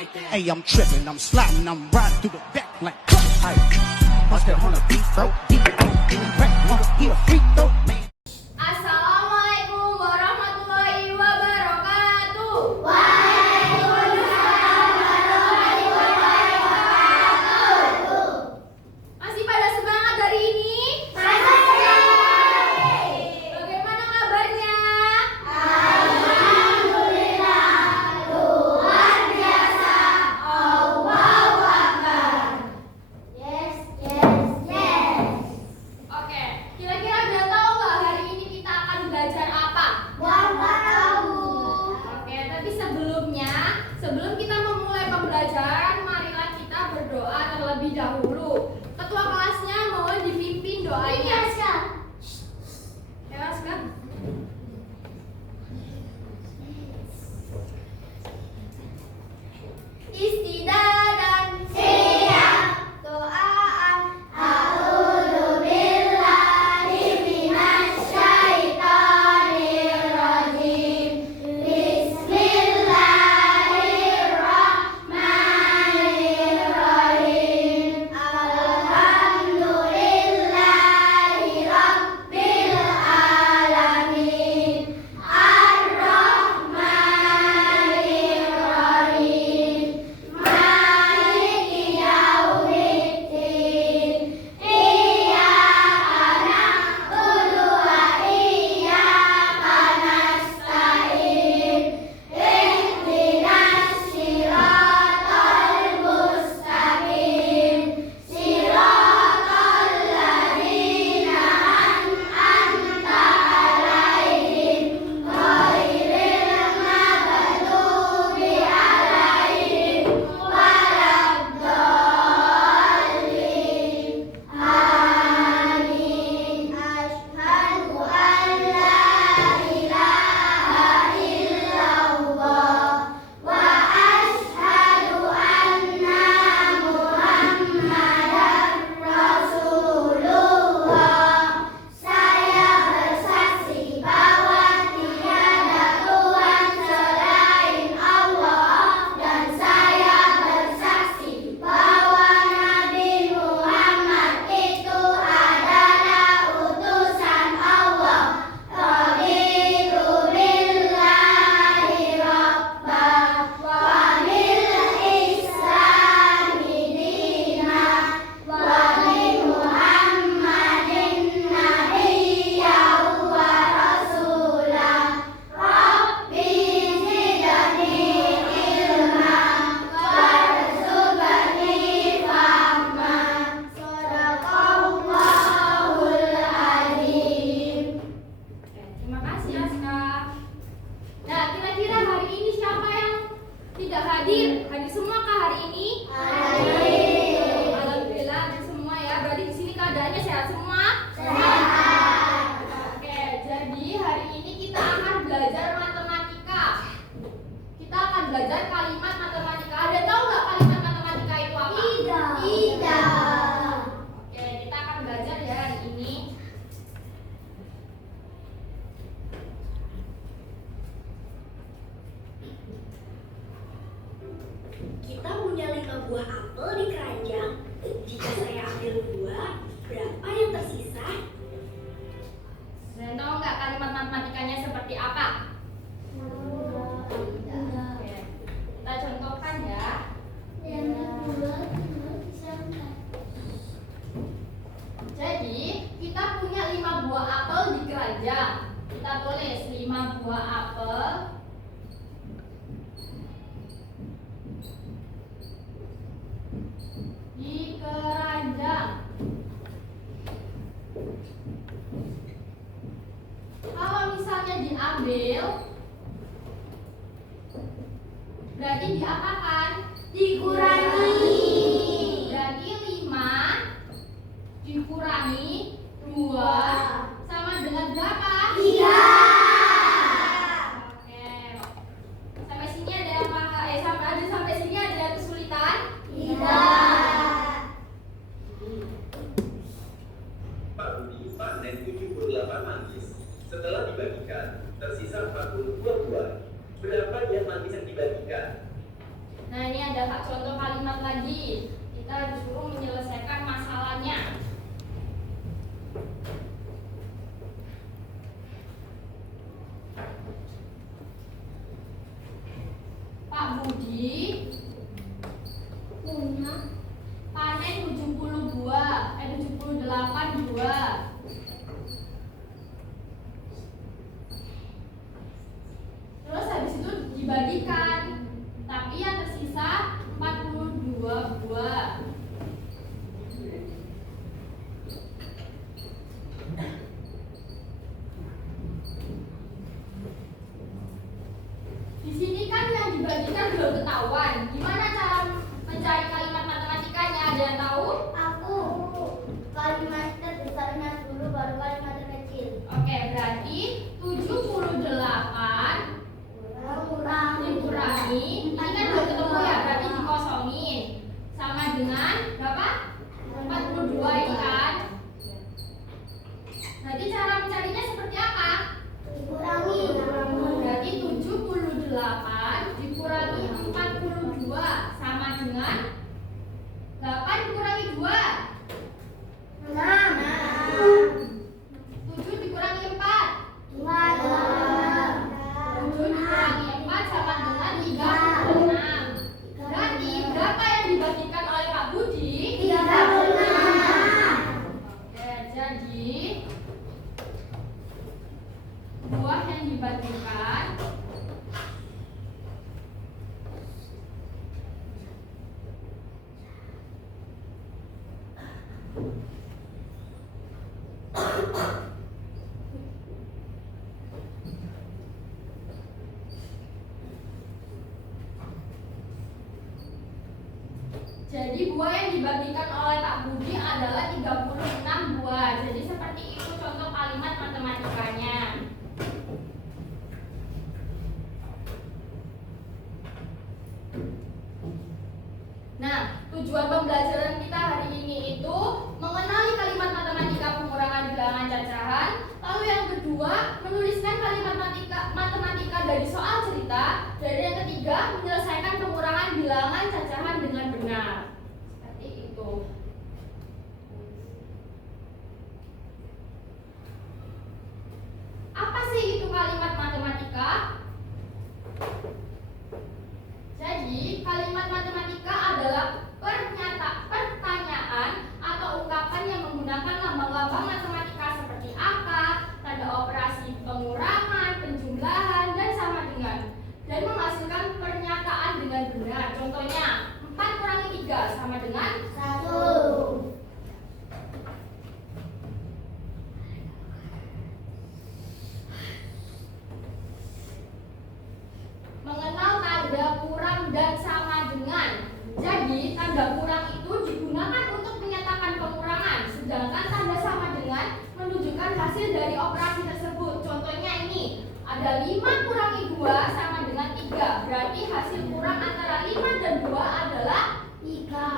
Hey, I'm tripping, I'm sliding, I'm riding through the back like hey, bust that on the beat, throw, deep, crack, he a freak, throw, man. Assalamualaikum warahmatullahi wabarakatuh. Masih pada semangat hari ini? Bagaimana kabarnya? Alhamdulillah, luar biasa. Allahu Akbar. Yes. Oke, kira-kira udah tahu nggak hari ini kita akan belajar apa? Nggak tahu. Oke, tapi sebelum kita memulai pembelajaran, marilah kita berdoa terlebih dahulu. Ketua kelasnya mohon dipimpin doanya. Iya, Kak. Ya, Kak. Istidadan Siap. Doaan. A'udzu billahi minasyaitonir rajim. Bismillahirrahmanirrahim. Alhamdulillahi rabbil alamin. Ar-Rahmanir-Rahim. Maliki yaumiddin. Iyyaka na'budu wa iyyaka nasta'in. Ihdinas siratal mustaqim. Siratal ladzina an'amta 'alaihim ghairil maghdubi 'alaihim waladdallin. Amin. Asyhadu an la ilaha illallah wa asyhadu anna Muhammadar Rasulullah. Saya bersaksi bahwa tiada Tuhan selain Allah, dan saya bersaksi bahwa Nabi Muhammad itu adalah utusan Allah. Raditu billahi rabbah wa bil islami dinah wa bi Muhammadin nabiyyan wa rasulah. Rabbi zidni ilma warzuqni fahma. Shadaqallahul azim. Terima kasih Aska. Nah, kira-kira hari ini siapa yang tidak hadir? Hadir semua kah hari ini? Hadir. Alhamdulillah hadir semua ya. Berarti di sini keadaannya sehat semua? Sehat. Oke, jadi hari ini kita akan belajar matematika. Kita akan belajar kalimat matematika. Ada tahu nggak kalimat matematika itu apa? Tidak. Oke, kita akan belajar ya hari ini. Kita punya 5 buah apel di keranjang. Jika saya ambil 2, berapa yang tersisa? Dan tahu nggak kalimat matematikanya seperti apa? Oke, kita contohkan ya. Jadi kita punya 5 buah apel di keranjang. Kita tulis 5 buah apel di keranjang. Kalau misalnya diambil, berarti diapakan? Dikurangi. Berarti 5 dikurangi 2 sama dengan berapa? 3. Oke. Sampai sini ada yang sampai sini ada yang kesulitan? Tidak. Pak Budi panen 78 manggis. Setelah dibagikan, tersisa 42 buah. Berapa yang manggis yang dibagikan? Nah, ini ada contoh kalimat lagi. Kita disuruh menyelesaikan masalahnya. Pak Budi punya panen 70 buah, 78 buah. Terus habis itu dibagikan, tapi yang tersisa 42 buah. Di sini kan yang dibagikan belum ketahuan. Gimana cara mencari kalimat matematikanya? Ada yang tahu? aku kalimat terbesarnya dulu baru kalimat terkecil. Oke, berarti 78 Kurang dikurangi, ini kan belum ketemu ya, berarti dikosongin. Sama dengan berapa? 42 ini kan. Nanti cara mencarinya seperti apa? dikurangi. Berarti 78 dikurangi 42 sama dengan 8 dikurangi 2. 7 dikurangi 4. 7 dikurangi 4 sama dengan 36. Berarti berapa yang dibagikan oleh Pak Budi? Oke, jadi buah yang dibagikan jadi buah yang dibagikan oleh Pak Budi adalah 36 buah. Jadi seperti itu contoh kalimat matematikanya. Nah, tujuan pembelajaran kita hari ini itu mengenali kalimat matematika pengurangan bilangan cacahan. Lalu yang kedua, menuliskan kalimat matematika dari soal cerita. Dan yang ketiga, menyelesaikan pengurangan bilangan cacahan dengan benar. Seperti itu. Apa sih itu kalimat matematika? Jadi, kalimat matematika adalah pertanyaan atau ungkapan yang menggunakan lambang-lambang matematika seperti angka, tanda operasi pengurangan, penjumlahan, dan sama dengan, dan menghasilkan pernyataan dengan benar. Contohnya, 4 kurangi 3 sama dengan 1. mengenal tanda kurang dan sama dengan. Jadi, tanda kurang itu digunakan untuk menyatakan pengurangan, sedangkan tanda sama dengan menunjukkan hasil dari operasi tersebut. Contohnya ini, ada 5 kurangi 2 sama dengan 3. Berarti hasil kurang antara 5 dan 2 adalah 3.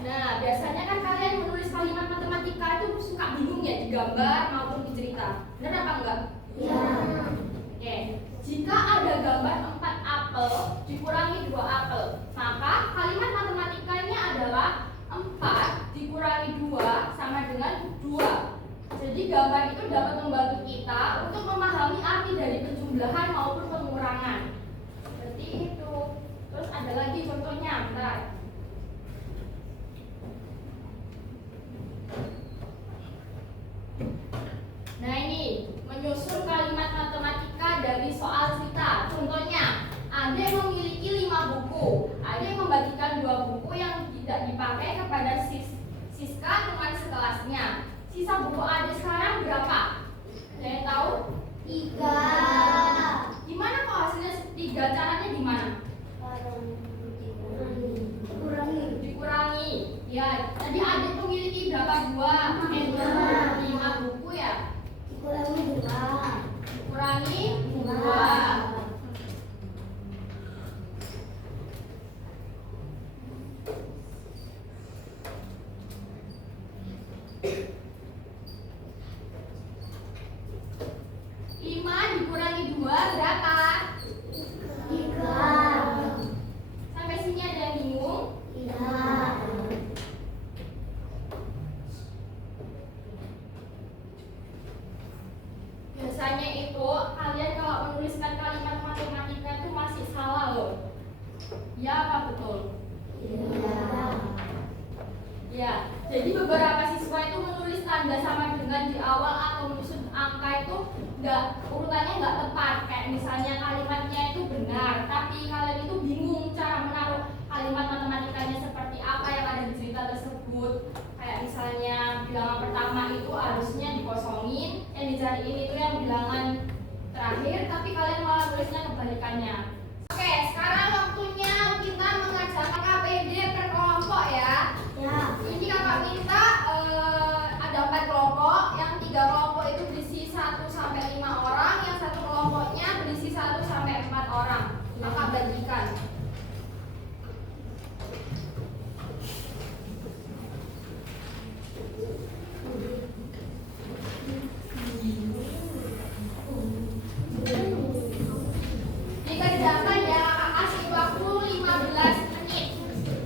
Nah, biasanya kan kalian menulis kalimat matematika itu suka bingung ya di gambar maupun di cerita. Benar apa enggak? Ya. Oke. Jika ada gambar 4 apel dikurangi 2 apel, maka kalimat matematikanya adalah 4 dikurangi 2 sama dengan 2. Jadi gambar itu dapat membantu kita untuk memahami arti dari penjumlahan maupun pengurangan. Seperti itu. Terus ada lagi contohnya, bentar. Nah, ini menyusun kalimat matematika dari soal cerita. Contohnya, ada yang memiliki 5 buku, ada yang membagikan 2 buku yang tidak dipakai kepada Siska teman sekelasnya. Sisa buku adik sekarang berapa? Ada yang tahu? 3. Gimana kok hasilnya 3? Caranya gimana? Dikurangi. Ya, tadi adik memiliki berapa buah? 5 buku ya? Dikurangi 2. Dikurangi 2. sebenarnya itu kalian kalau menuliskan kalimat matematika itu masih salah loh. Ya apa betul? Ya, jadi beberapa siswa itu menulis tanda sama dengan di awal atau menyusun angka itu urutannya nggak tepat. Kayak misalnya kalimatnya itu benar, tapi kalian itu bingung cara menaruh kalimat matematikanya seperti apa yang ada di cerita tersebut. Kayak misalnya bilangan pertama itu harusnya dikosongin, yang dicariin itu yang bilangan terakhir, tapi kalian malah tulisnya kebalikannya. Oke, sekarang waktunya kita mengerjakan KPD per kelompok ya. Ini kakak minta ada 4 kelompok, yang 3 kelompok itu berisi 1 sampai 5 orang, yang 1 kelompoknya berisi 1 sampai 4 orang. Kakak bagikan. Dikerjakan ya, kakak kasih waktu 15 menit.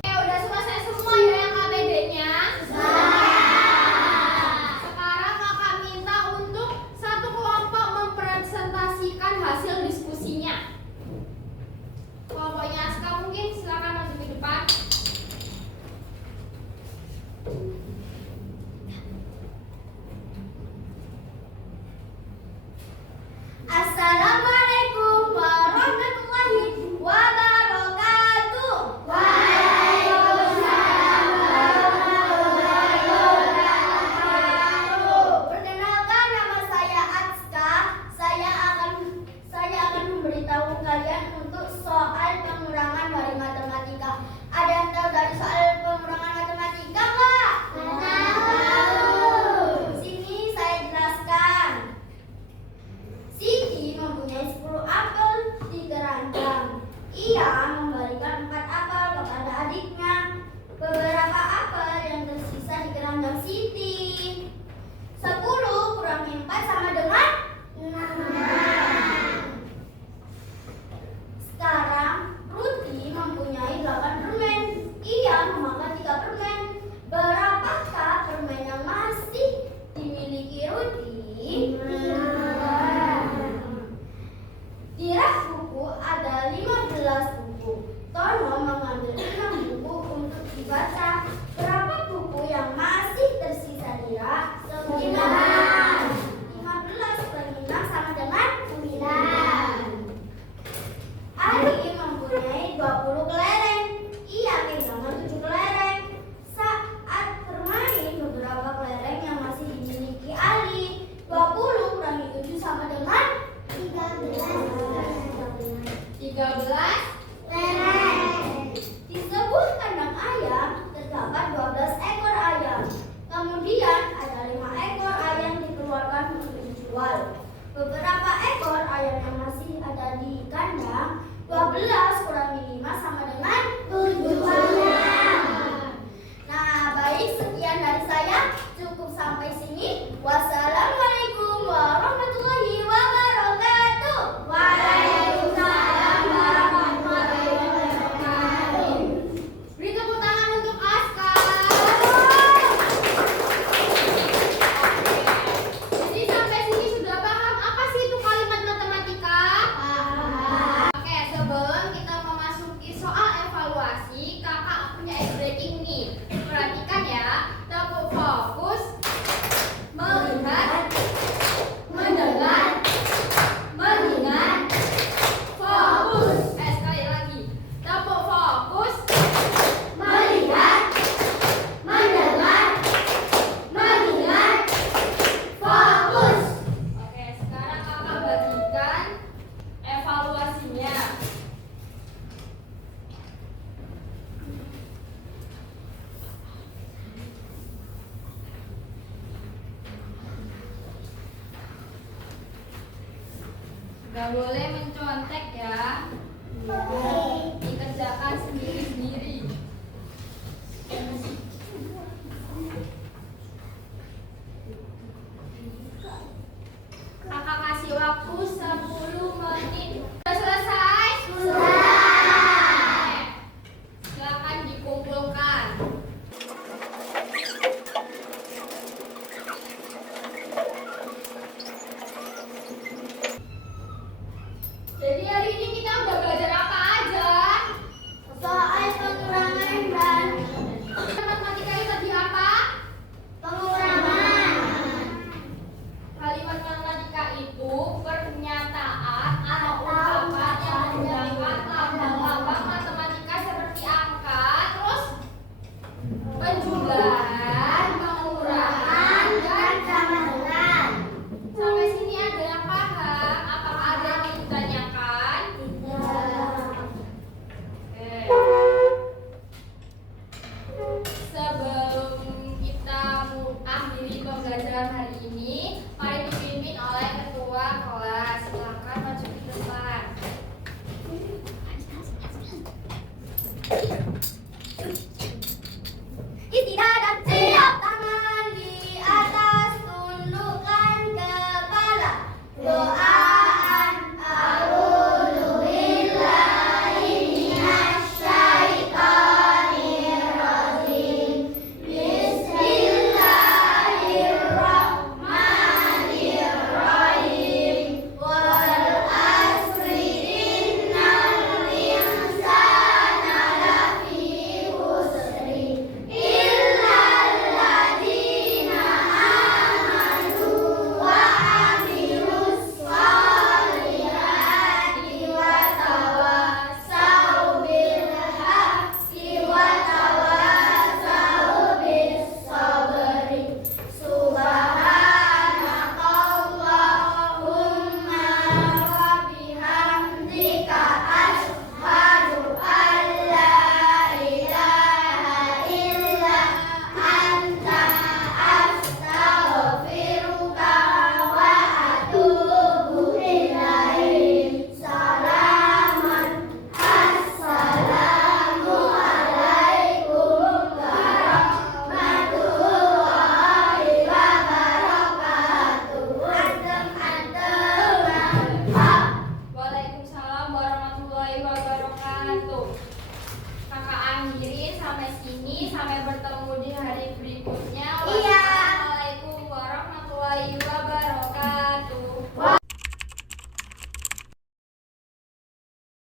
Udah selesai semua ya yang KPD-nya? Sekarang kakak minta untuk 1 kelompok mempresentasikan hasil diskusinya. Kelompoknya Aska mungkin silakan maju ke depan. Assalamualaikum warahmatullahi wabarakatuh. Waalaikumsalam warahmatullahi wabarakatuh. Perkenalkan, nama saya Atska. Saya akan memberitahu kalian untuk soal pengurangan dari matematika. Ada yang tahu dari soal pengurangan matematika nggak? Tahu. Sini saya jelaskan. Siti mempunyai 10 apel di keranjang. Ia memberikan 4 apel kepada adiknya. Beberapa apel yang tersisa di keranjang Siti. 10 kurangi 4 sama dengan 6. Sekarang Ruti mempunyai 8 permen. Ia memakan 3 permen. Berapakah permen yang masih dimiliki Ruti? Di rak buku ada 15 buku. Tolong mengambil 6 buku untuk dibaca. Berapa buku yang masih tersisa di rak? 9. 15 kurangi 6 sama dengan 9. Ari mempunyai 20 kelereng. Ia kehilangan 7 kelereng. Saat bermain, beberapa kelereng yang masih dimiliki Ali. 20 kurangi 7 sama dengan 13 kelereng. Di sebuah kandang ayam terdapat 12 ekor ayam. Kemudian ada 5 ekor ayam dikeluarkan untuk dijual. Beberapa ekor ayam yang masih ada di kandang, 12 kurangi 5 sama dengan 7. Nah, baik, sekian dari saya. Cukup sampai sini. Wassalamualaikum warahmatullahi wabarakatuh. Waalaikumsalam warahmatullahi wabarakatuh. Beri tepuk tangan untuk Aska. Jadi sampai sini sudah paham apa sih itu kalimat matematika? Oke, sebelum kita memasuki soal evaluasi, kakak punya ice breaking nih. Perhatikan ya, tepuk fokus, melihat, mendengar, mengingat, fokus. Sekali lagi, tepuk fokus, melihat, mendengar, mengingat, fokus. Oke, sekarang kakak bagikan evaluasinya. Gak boleh mencontek ya. Dikerjakan sendiri-sendiri. Kakak kasih waktu 10 menit. Sudah selesai? Sudah. Silakan dikumpulkan. pembelajaran hari ini